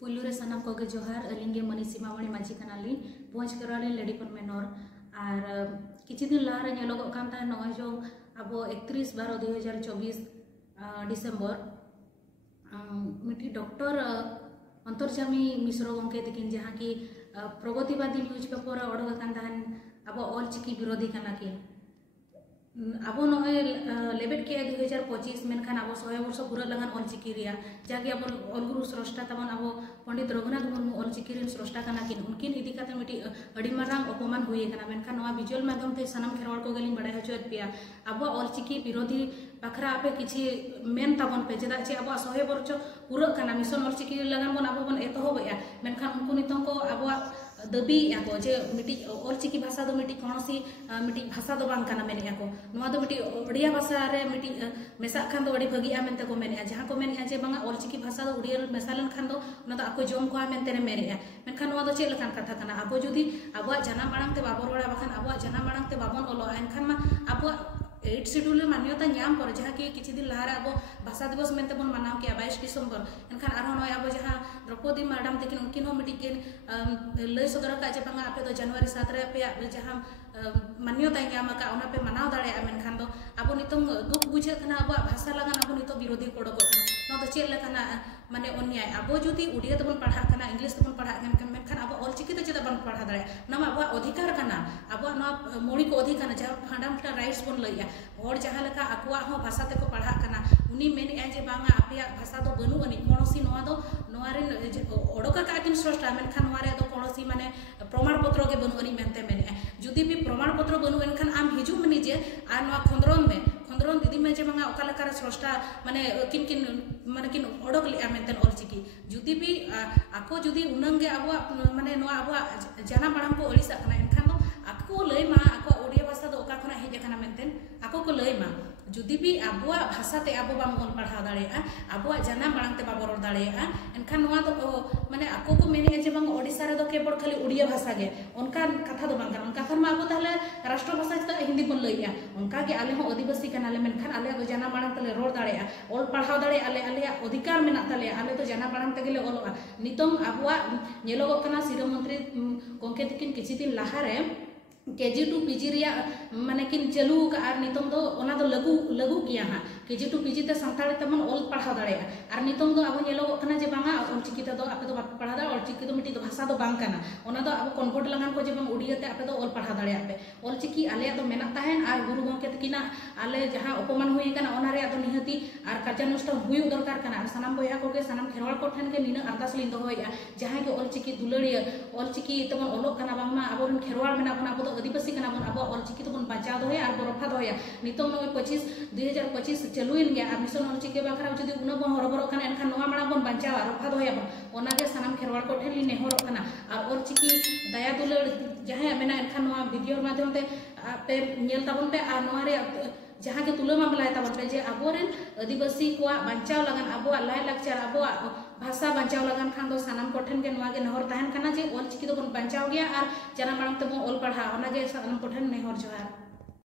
पुलुरे सनाम को जोहार अलिंगे मनी सीमामणि माझी कनाली पहुंच करवाले लेडीपन मेनोर और किछि दिन लहारे नेलोगो कान ता नय जो अब 31/12/2024 डिसेम्बर मिठी डॉक्टर अंतरजामी मिश्र गंके तकिन जहाँ की प्रगतिवादी न्यूज पेपर ओडक कान तान अब ऑलचिकी विरोधी कना की अब नय लेबेट के 2025 मेनखान अब 100 वर्ष पूरा लगन ऑलचिकी रिया जाके अब ऑलगुरु स्रष्टा तमन अब पंडित रघुनाथ मुर्मू ऑलचिकी रिन स्रष्टा कना किन उनकिन इदी काते मिटी अडी मारांग अपमान हुए कना मेनखान नवा विजुअल माध्यम ते सनम खेरवाड़ को गेलिन बड़ाय हचोत पिया अब ऑलचिकी विरोधी पाखरा आपे किछि मेन ताबन पे जेदा चे अब 100 वर्ष पूरा कना मिशन ऑलचिकी लगन बन अब बन एतहबया मेनखान उनको नितों को अब दबी याको जे मिटी ऑलचिकी भाषा दो मिटी कोनोसी मिटी भाषा दो बांग कना मेने याको नवा दो मिटी ओडिया भाषा रे मिटी मेसा खान दो अडी भगिया मेनते को मेने जहां को मेने जे बांगा ऑलचिकी भाषा दो ओडिया मेसालन खान दो न तो आको जोम को मेनते ने मेने मेनखान नवा दो चे लखान कथा कना आबो जुदी आबो जाना मांग ते बाबर वड़ा बखान आबो जाना मांग ते बाबन ओलो एनखान मा आबो 8 शेड्यूल मान्यता नाम पर जहाँ कि किछि दिन लहारे अब भाषा दिवस मेनते बन मनाव के 22 डिसेम्बर एनखान आरो नय अब जहाँ द्रौपदी मैडम तकिन उनकिन हो मिटी के लय सदर का जे बांगा आपे दो जनवरी 7 रे पे जहाँ मान्यता नाम का ओना पे मनाव दाड़े मेनखान दो अब नितों दुख बुझे कना अब भाषा लगन अब नितो विरोधी कोडो को न तो चेल लखाना माने अन्याय अब जुदी उड़िया तबन पढ़ा कना इंग्लिश तबन पढ़ा मेनखान अब ऑलचिकी ते चेदा बन पढ़ा दाड़े नवा अब अधिकार कना अब न मौलिक अधिकार जहाँ फंडामेंटल राइट्स बन लइया और जहाँ लेका आकुआ हो भाषा ते को पढ़ा कना उनी मेन ए जे बांगा आपे भाषा दो बनु अनि कोनोसी नवा दो नवारे ओडोका का किन स्रष्टा मेनखान नवारे दो कोनोसी माने प्रमाण पत्र के बनु अनि मेनते मेने जुदी भी प्रमाण पत्र बनु एनखान आम हिजु मनि जे आ नवा खंद्रन दीदी में जे बांगा ओका लेका स्रष्टा माने किन किन माने किन ओडोक ले मेनते ऑलचिकी जुदी भी आको जुदी उनंगे अब माने नवा अब जाना मांग को ओडिसा कना एनखान दो आको लय मा आको ओडिया भाषा दो ओका खना हेज कना मेनते आको को लय मा जुदी भी आबुआ भाषा ते आबो बाम ऑल पढ़ा दाड़ेया आबुआ जाना मांग ते बाबो रोड दाड़ेया एनखान नवा तो माने आको को मेने जे बांग ओडिसा रे दो केवल खाली उड़िया भाषा गे उनका कथा दो बांग उनका खन मा आबो ताले राष्ट्र भाषा त हिंदी बोल लइया उनका के आले हो आदिवासी कना ले मेनखान आले दो जाना मांग तले रोड दाड़ेया ऑल पढ़ा दाड़े आले अधिकार मेना तले आले तो जाना मांग ते गेले ओलोआ नितों आबुआ नेलोगो कना सिरो मंत्री गंके तकिन किछि दिन लाहारे KG to PG रिया माने किन चलू का आर नितों दो ओना दो लगू किया हां KG to PG ते संताल तमन ऑल पढ़ा दाड़ेया आर नितों दो अब नेलो कना जे बांगा ऑलचिकी ते दो आपे दो पढ़ा दा ऑलचिकी दो मिटी दो भाषा दो बांग कना ओना दो अब कन्वर्ट लगान को जे बांग उड़िया ते आपे दो ऑल पढ़ा दाड़ेया पे ऑलचिकी आले दो मेना ताहेन आर गुरु गंके तकिना आले जहां अपमान हुई कना ओना रे दो निहति आर कार्यानुष्ठान हुई दरकार कना आर सनाम बया को के सनाम खेरवाड़ को ठन के निना अरदास लिन दो होया जहां के ऑलचिकी दुलड़िया ऑलचिकी तमन ओलोक कना बांगमा अब खेरवाड़ मेना बना अब आदिवासी कना बन अब ऑलचिकी तो बन बचाव दो आर बरफा दो नितों 2025 चलुइन गया आ मिशन ऑलचिकी बाखरा जदी उना बन हरबर कना एनखान नवा माना बन बचाव रफा दो बन ओना के सनाम खेरवाड़ को ठेली नेहर कना आर ऑलचिकी दया दुलड़ जहां मेना एनखान नवा वीडियो माध्यम ते पे नेल ताबन पे आ नवा रे जहाँ के तुलना मामला तबन पे जे आबोरेन आदिवासी को बचाव लगन अब लाय लाक्चर अब भाषा बचाव लगन खान दो सानाम कोठन के नवा के नहर ताहन कना जे ऑलचिकी तो बन बचाव गया और जना मांग ते ऑल पढ़ा ओना के सानाम कोठन नेहर जोहार।